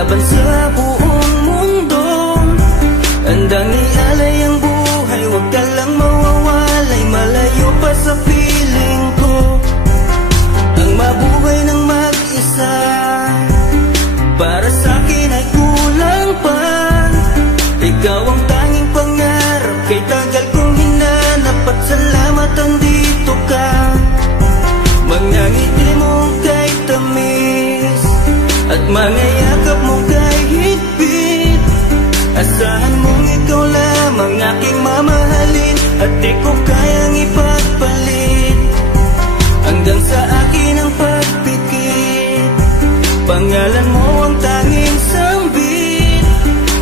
laban sa buong mundo. Handang ialay ang buhay, huwag ka lang mawawalay, malayo pa sa piling ko. Ang mabuhay ng mag-isa, para sa'kin ay kulang pa. Ikaw ang tanging pangarap, kay tagal kong hinanap, at salamat andito ka. Mga ngiti mo kay tamis, at mga yakap mo kay higpit. Asahan mong ikaw lamang aking mamahalin, at di ko kayang ipagpalit. Hanggang sa akin ang pagpikit, pangalan mo ang tanging sambit.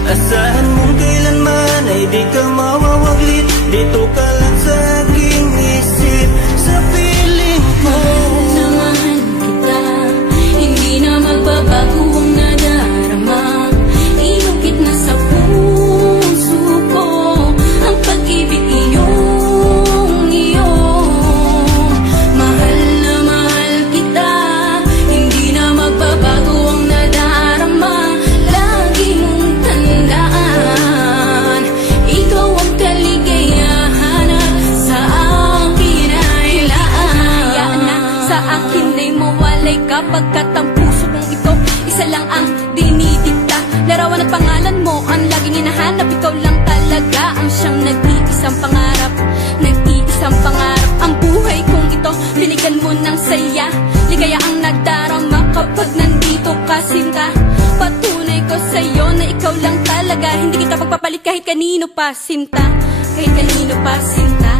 Asahan mong kailanman ay di ka mawawaglit, dito ka lang sa aking isip, sa piling mo. Mahal kita, hindi na magbabago ang nadarama. Inukit na sa puso ko ang pag-ibig iyong iyo. Mahal na mahal kita, hindi na magbabago ang nadarama. Lagi mong tandaan, ikaw ang kaligayahan sa akin ay laan. Sa akin ay mawalay kapagkat ang puso kong ito isa lang ang dinidikta. Larawan at pangalan mo ang laging hinahanap, ikaw lang talaga ang siyang nag-iisang pangarap. Nag-iisang pangarap ang buhay kong ito, binigyan mo ng saya. Ligaya ang nadarama kapag nandito ka, sinta. Patunay ko sa'yo na ikaw lang talaga, hindi kita pagpapalit kahit kanino pa, sinta. Kahit kanino pa, sinta.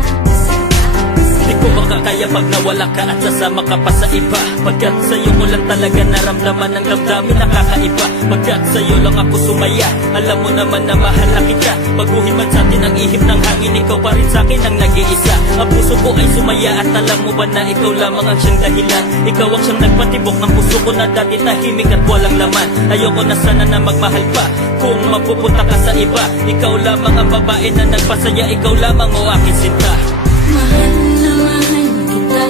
Di ko makakaya pag nawala ka at sasama ka pa sa iba. Pagkat sa'yo mo lang talaga naramdaman ang damdamin nakakaiba. Pagkat sa'yo lang ako sumaya, alam mo naman na mahal na kita. Baguhin man sa atin ang ihip ng hangin, ikaw pa rin sa'kin ang nag-iisa. Ang puso ko ay sumaya at alam mo ba na ikaw lamang ang siyang dahilan. Ikaw ang siyang nagpatibok ng puso ko na dati tahimik at walang laman. Ayoko na sana na magmahal pa kung mapupunta ka sa iba. Ikaw lamang ang babae na nagpasaya, ikaw lamang o aking sinta. Mahal na mahal kita,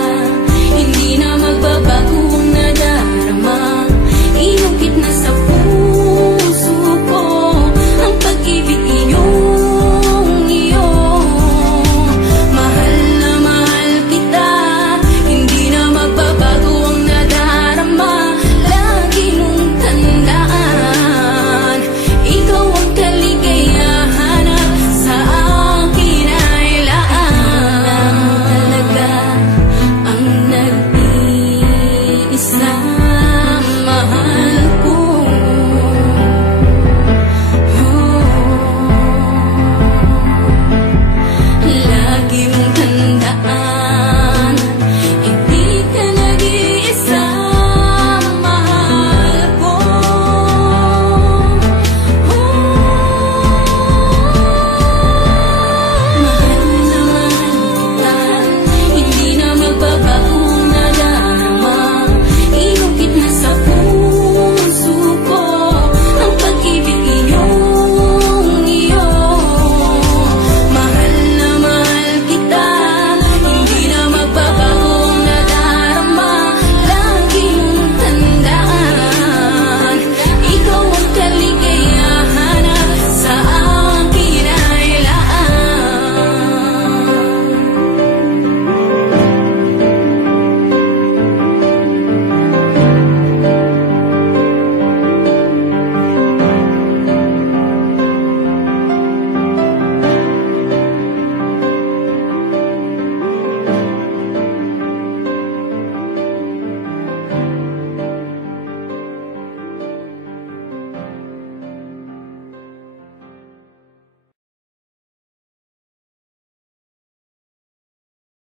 hindi na magbabago ang nadarama. Inukit na sa puso ko ang pag-ibig iyong iyo. Mahal na mahal kita, hindi na magbabago ang nadarama. Lagi mong tandaan, ikaw ang kaligayahan sa akin ay laan. Talaga ang nag-iisa.